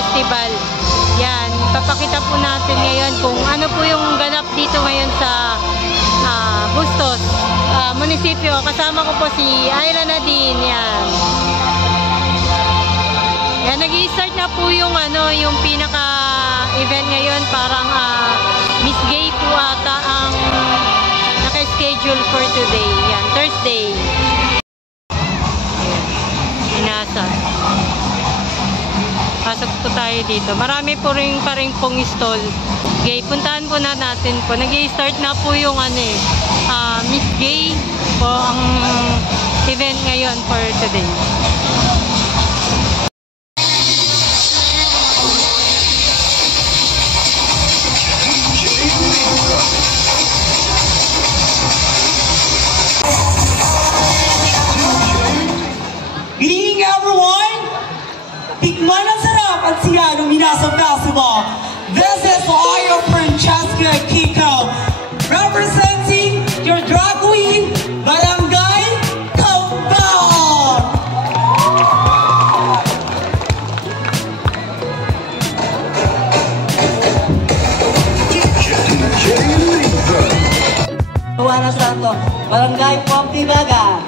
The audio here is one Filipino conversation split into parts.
Festival. Yan, papakita po natin ngayon kung ano po yung ganap dito ngayon sa Bustos munisipyo. Kasama ko po si Ira Nadine. Yan. Yan, nag-i-start na po yung yung pinaka-event ngayon. Parang Miss Gay po ata ang naka-schedule for today. Yan, Thursday. Inasa. Pasok po tayo dito. Marami po rin pong stall. Gay, puntahan po natin po. Nag-i-start na po yung Miss Gay po ang event ngayon for today. Good evening, everyone! Tikman ang sarap at siya nung minasap-kaso mo. This is Aya Francesca Kiko, representing your drag queen, Barangay Kabaon! Juana Santo, Barangay Pompibaga.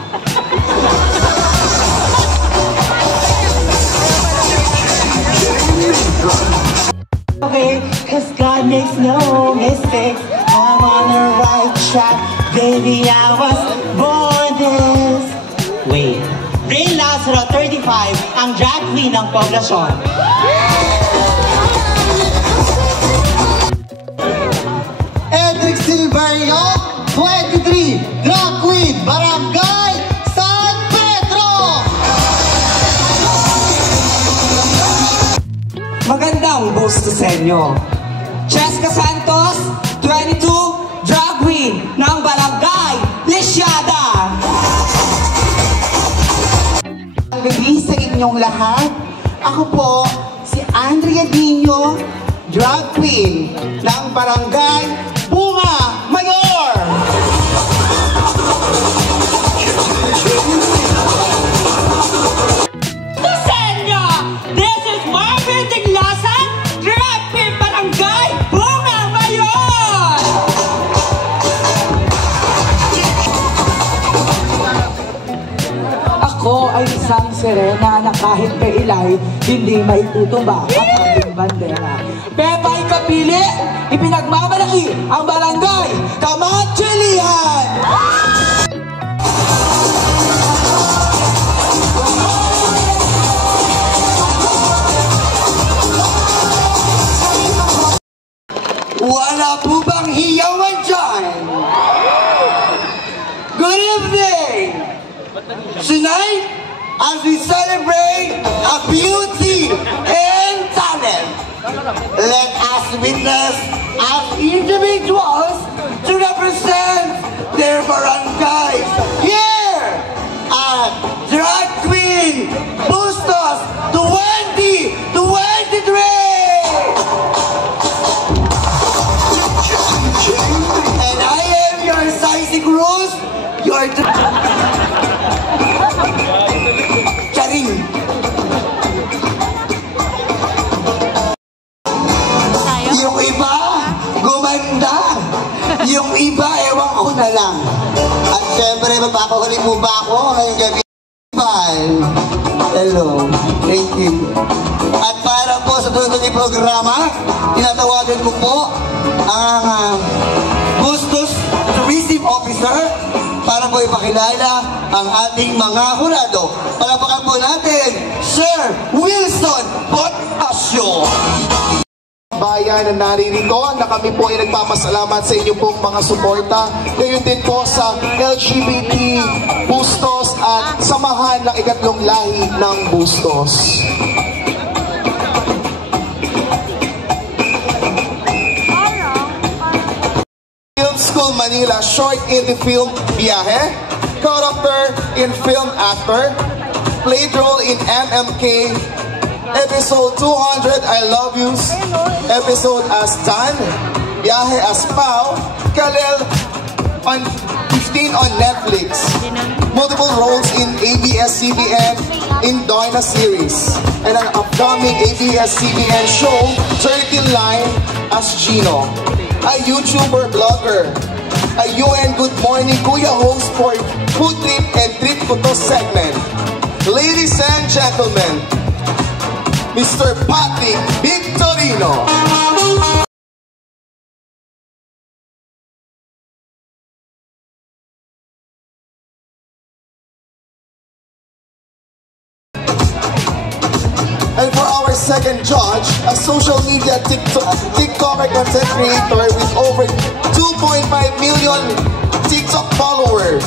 Okay, cause God makes no mistakes. I'm on the right track. Baby, I was born this. Wait. Rain Lazaro, 35, ang drag queen ng poblasyon. Edric Silverio, 23, drag queen, Barangay San Pedro. Magandang boss to sa inyo. Cheska Santos, 22, drag queen ng Barangay Lisyada. Gabi sa inyong lahat. Ako po si Andrea Dino, drag queen ng Barangay Bunga Mayor. This is Margaret Iglasan, drag queen Barangay Bunga Mayor. Ako ay isang sirena na kahit kailay, hindi maitutumba ang aking bandera. Pepay Kapili, ipinagmamalaki ang Barangay Kamachilian. Wala po bang hiyawan dyan? Good evening! Tonight, as we celebrate a beauty and talent, let us witness as individuals to represent their barangays here at Drag Queen Bustos 2023! And I am your Saisi Cruz, your Charing. Yung iba, gumanda. Yung iba, ewan ko na lang. At syempre, magpapahuli mo ba ako ngayong gabi? Hello. Thank you. At para po sa tuloy ng programa, tinatawagan ko po ang Bustos Tourism Officer para po ipakilala ang ating mga hurado. Palapakan po natin, Sir Wilson Botasio. Bayan na naririto na kami po ay nagpapasalamat sa inyo pong mga suporta. Gayon din po sa LGBT Bustos at samahan ng ikatlong lahi ng Bustos. Film School Manila Short Indie Film Biyahe, Character in Film Actor, Played Role in MMK, Episode 200, I Love Yous. Episode as Dan. Biyahe as Pao. Kalel on 15 on Netflix. Multiple roles in ABS-CBN, in Darna series and an upcoming ABS-CBN show, 13 Line as Gino. A YouTuber blogger, a UN Good Morning Kuya host for Food Trip and Trip Ko To segment. Ladies and gentlemen, Mr. Patrick Victorino. And for our second judge, a social media TikToker content creator with over 2.5 million TikTok followers.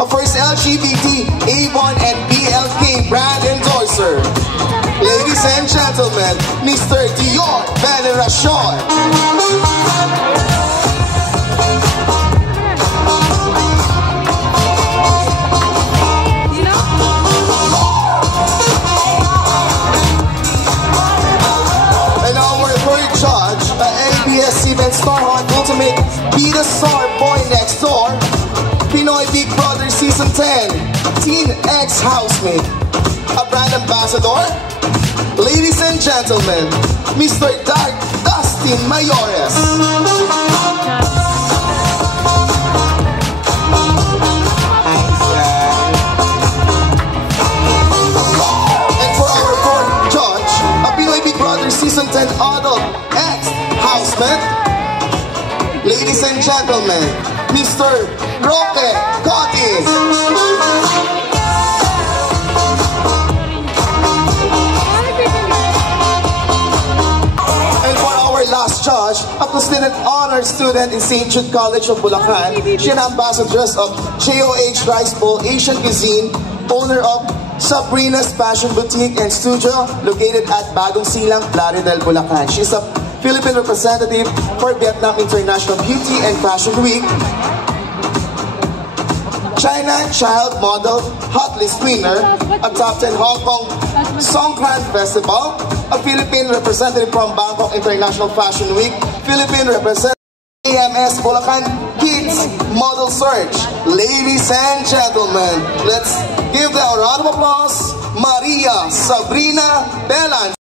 A first LGBT, Avon and BLK brand endorser. Ladies and gentlemen, Mr. Dior Veneracion. ABS-CBN Star Hunt Ultimate Be The Star Boy Next Door, Pinoy Big Brother Season 10, Teen X Housemate, a brand ambassador. Ladies and gentlemen, Mr. Dark Dustin Mayores. And for our fourth judge, a Pinoy Big Brother Season 10 Adult X Housemate. Ladies and gentlemen, Mr. Roque Cotis. And for our last judge, a Constituent Honor Student in St. Jude College of Bulacan, she an ambassadress of JOH Rice Bowl Asian Cuisine, owner of Sabrina's Fashion Boutique and Studio, located at Bagong Silang, Plaridel, Bulacan. She's a Philippine representative for Vietnam International Beauty and Fashion Week, China Child Model Hot List winner, a top 10 Hong Kong Songkran Festival, a Philippine representative from Bangkok International Fashion Week, Philippine representative AMS Bulacan Kids Model Search. Ladies and gentlemen, let's give them a round of applause, Maria Sabrina Belan.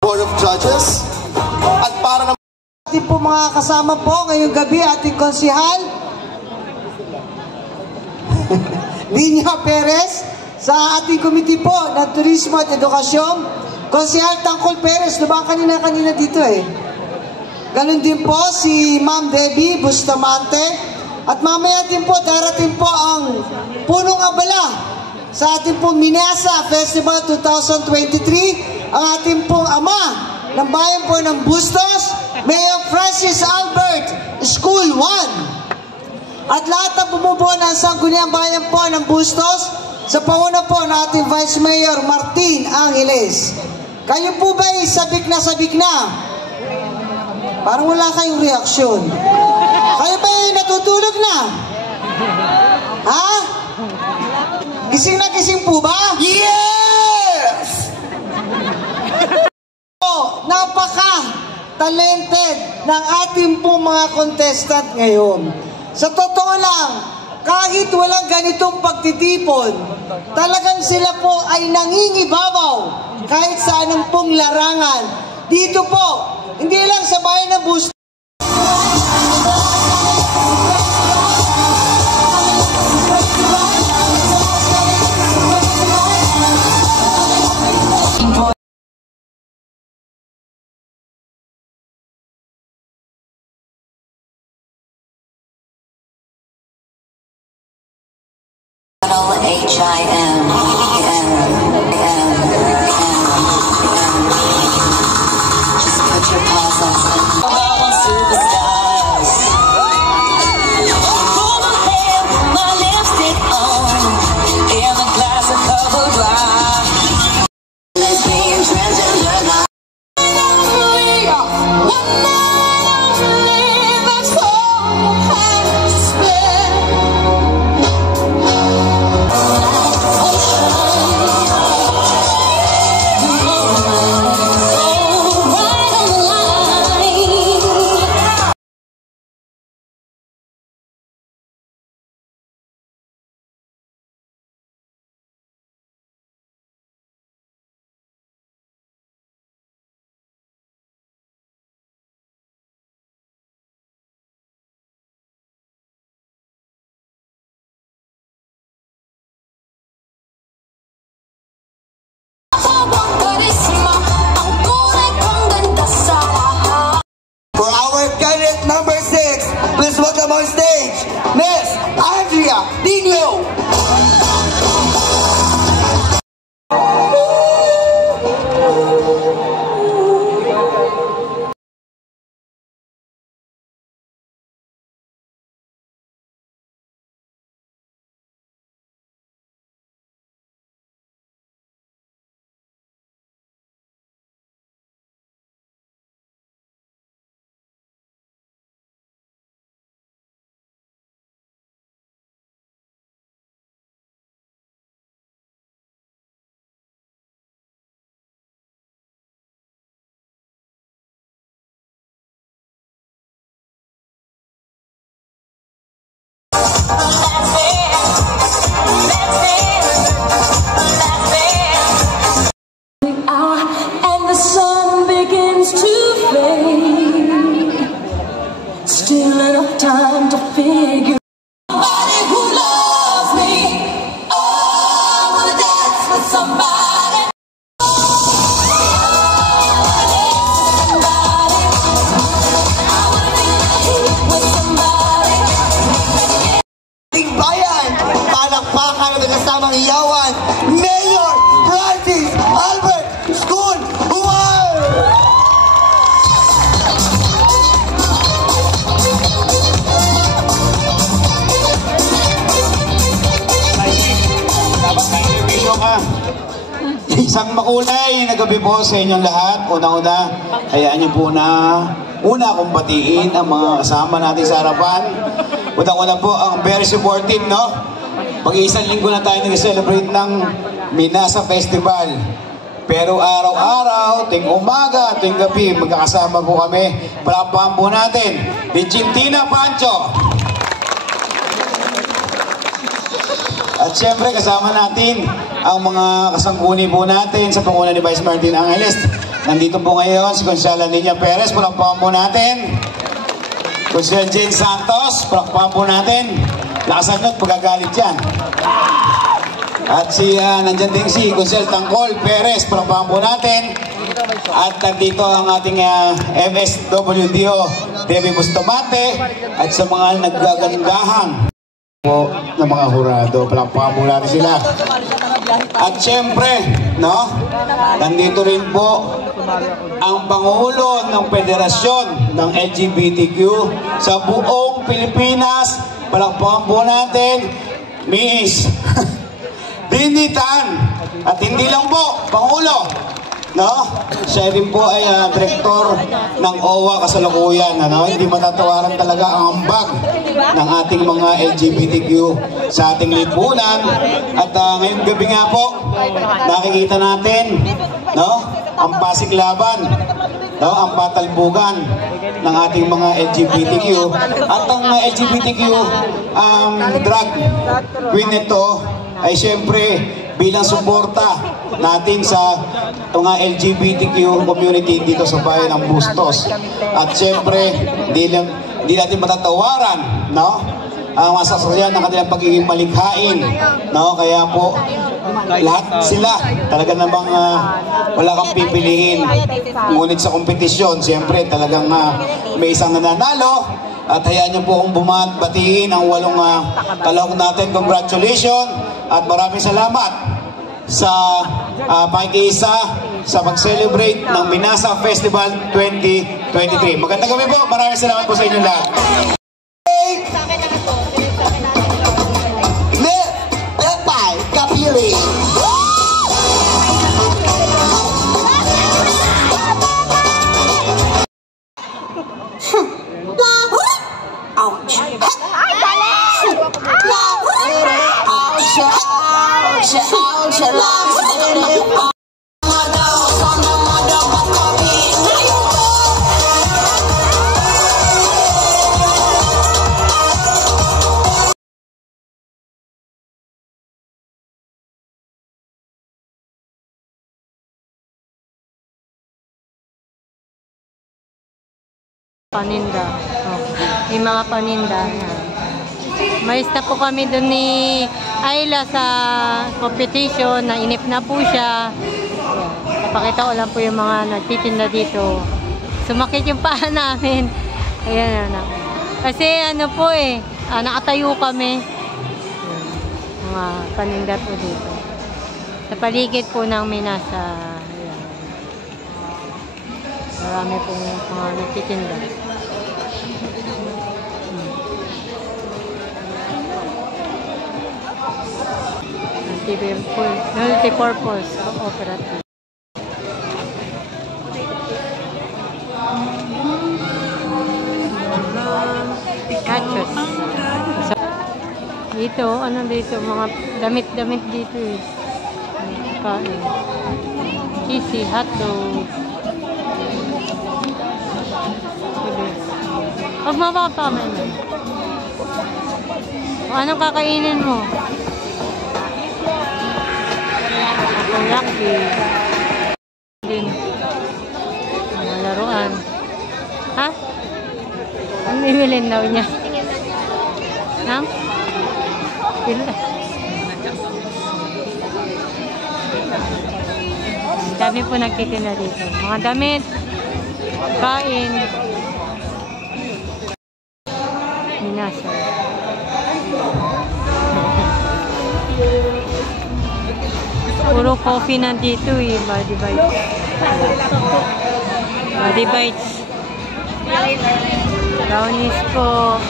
Board of Judges. At para naman ating po mga kasama po ngayong gabi, ating konsihal Linya Perez, sa ating committee po ng Turismo at Edukasyon, Konsihal Tangkol Perez, diba kanina dito eh. Ganun din po si Ma'am Debbie Bustamante, at mamaya din po darating po ang punong abala sa ating pong Minasa Festival 2023, ang ating pong ama ng bayan po ng Bustos, Mayor Francis Albert School 1. At lahat ng bumubuo ng Sangguniang Bayan po ng Bustos, sa pauna po ng ating Vice Mayor Martin Angeles. Kayo po ba'y sabik na sabik na? Parang wala kayong reaksyon. Kayo ba'y natutulog na? Ha? Gising na gising po ba? yes! Napaka-talented ng ating pong mga contestant ngayon. Sa totoo lang, kahit walang ganitong pagtitipon, talagang sila po ay nangingibabaw kahit sa anong pong larangan. Dito po, hindi lang sa bayan ng Bustos. Just put your paws on superstars. Golden hair, my lipstick on, in a glass of covered wine. Lesbian transgender. One night only, that's number 6. Please welcome on stage, Miss Andrea Dino. And the sun begins to fade. Still enough time to figure. Somebody who loves me. Oh, I wanna dance with somebody. Bayan, palakpakan na kasamang iyawan, Mayor Francis Albert School Umar! Dapat may interview ka. Isang makulay na gabi po sa inyong lahat. Una-una, hayaan niyo po na akong batiin ang mga kasama natin sa harapan. Una-una po ang very supportive, no? Pag-iisang linggo na tayo nag-celebrate ng Minasa Festival. Pero araw-araw, ting umaga, ting gabi, magkakasama po kami. Palakpakan po natin, Vicentina Pancho. At syempre kasama natin ang mga kasangkuni po natin sa pangunan ni Vice Martin Angeles. Nandito po ngayon si Consuela Niña Perez, palakpakan po natin. Consuela Jane Santos, palakpakan po natin. Lakasan nyo't magagalit yan. At nandyan din si Consuela Tangkol Perez, palakpakan po natin. At nandito ang ating MSWDO, Debbie Bustamante, at sa mga naggagandahan po ng mga hurado, palakpakan po natin sila. At syempre, no, nandito rin po ang Pangulo ng Federasyon ng LGBTQ sa buong Pilipinas. Palakpakan po natin, Miss Dinitan. At hindi lang po, Pangulo, no? Siya rin po ay direktor ng OWA kasalukuyan. Ano? Hindi matatawaran talaga ang ambag ng ating mga LGBTQ sa ating lipunan. At ngayong gabi nga po, nakikita natin, no? Ang pasiglaban, no? Ang patalbugan ng ating mga LGBTQ. At ang LGBTQ drag queen nito ay siyempre bilang suporta natin sa mga LGBTQ community dito sa bayan ng Bustos. At siyempre, hindi natin matatawaran, no? Ang masasakyan ng kanilang pagiging malikhain, no? Kaya po, lahat sila talaga namang wala kang pipiliin. Ngunit sa kompetisyon, siyempre talagang may isang nananalo. At hayaan niyo po akong batiin ang 8 kalahok natin. Congratulations at maraming salamat sa pakikiisa sa pag-celebrate ng Minasa Festival 2023. Magandang gabi po. Maraming salamat po sa inyong lahat. Lepay Kapili. Paninda. Oh. Yung mga paninda. May stop po kami doon ni Ayla sa competition. Nainip na po siya. Napakita ko lang po yung mga nagtitinda dito. Sumakit yung paa namin. Ayan na. Kasi ano po eh, nakatayo kami. Mga paninda po dito. Sa paligid po ng Minasa. Ayan. Marami pong mga nagtitinda. Multi-purpose operative. Kachos. Dito, ano dito? Mga damit-damit dito eh. Kain. Cheesy, hotdog. Huwag mapapamay mo. Anong kakainin mo? Takoyaki. Din. Mga laruan. Ha? Ang bibilin daw niya. Nang? Pila. Dami po nagtitinda dito. Mga damit. Kain. Minasa. Puro coffee na dito eh. Body bites. Body bites. Brownies po.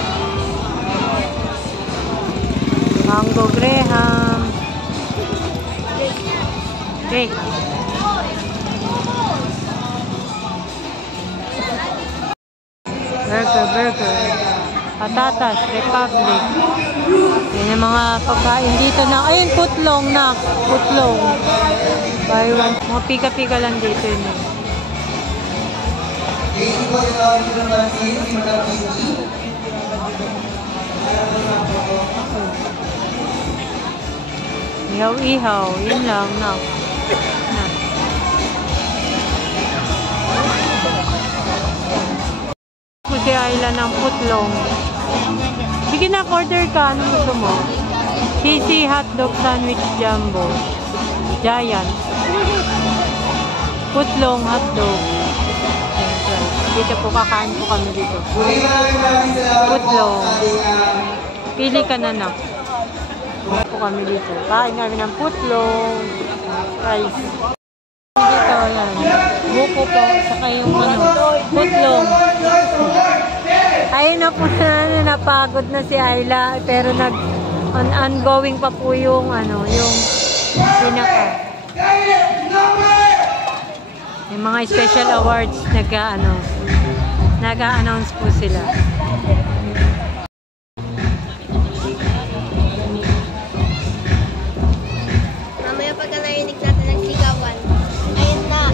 Mango Graham. Cake. Burger. Patatas, Republic. Yan yung mga pagkain dito na. Ayun, putlong na. Putlong. Mga pika-pika lang dito yun. Ihaw-ihaw. Yun lang na. Si Ayla ng putlong. Sige na, order ka. Ano gusto mo? Cheesy hotdog sandwich jumbo. Giant. Putlong hotdog. Dito po, kakain po kami dito. Putlong. Pili ka na na. Po kami dito. Kain kami ng putlong. Rice. Dito, yan. Buko po. Saka yung putlong. Ayun na po na napagod na si Ayla. Pero ongoing pa po yung yung pinaka. Yung mga special awards nag-a-announce po sila. Mamaya pag narinig natin ng sigawan, ayun na,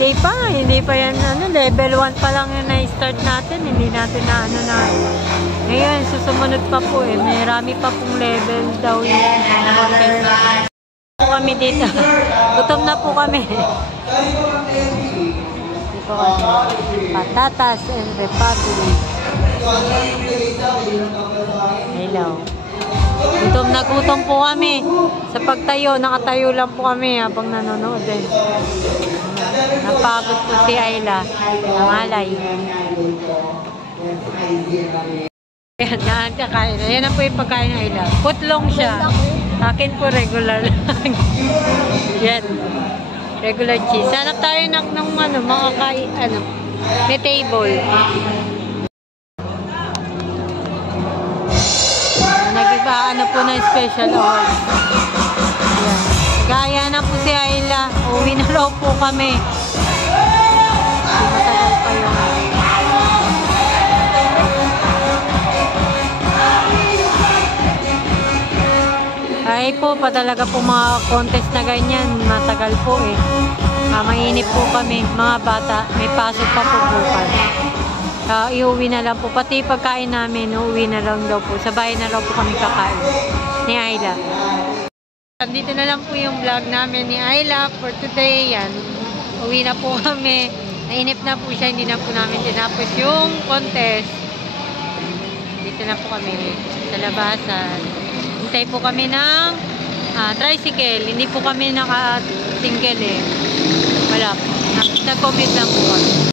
Hindi pa yan, level 1 pa lang yung na-start natin, hindi natin na ngayon, susumunod pa po eh, marami pa pong level daw yung contest. Kami dito, gutom na po kami. Dito kami, Patatas and Republic. Hello. Gutom po kami. Sa pagtayo, nakatayo lang po kami habang nanonood din. Napagod po si Ayla. Nangalay. Yan, kakain. Yan ang po yung pagkain ng Ayla. Putlong siya. Akin po regular lang. Yan. Regular cheese. Hanap tayo ng mga may table. Nag-iba po ng special oil. Yan. Gaya na po si Ayla. Uwi na raw po kami. Matagal pa yun. Ay po, talaga po mga contest na ganyan. Matagal po eh. Mainip po kami, mga bata. May pasok pa po bukas. Iuwi na lang po. Pati pagkain namin, uuwi na lang daw po. Sa bahay na lang po kami kakain ni Ayla. Dito na lang po yung vlog namin ni Ayla for today. Yan. Uwi na po kami. Nainip na po siya. Hindi na po namin tinapos yung contest. Dito na po kami sa labasan. Hintay po kami ng tricycle. Hindi po kami naka-single eh. Wala po. Nag-commute lang po kami.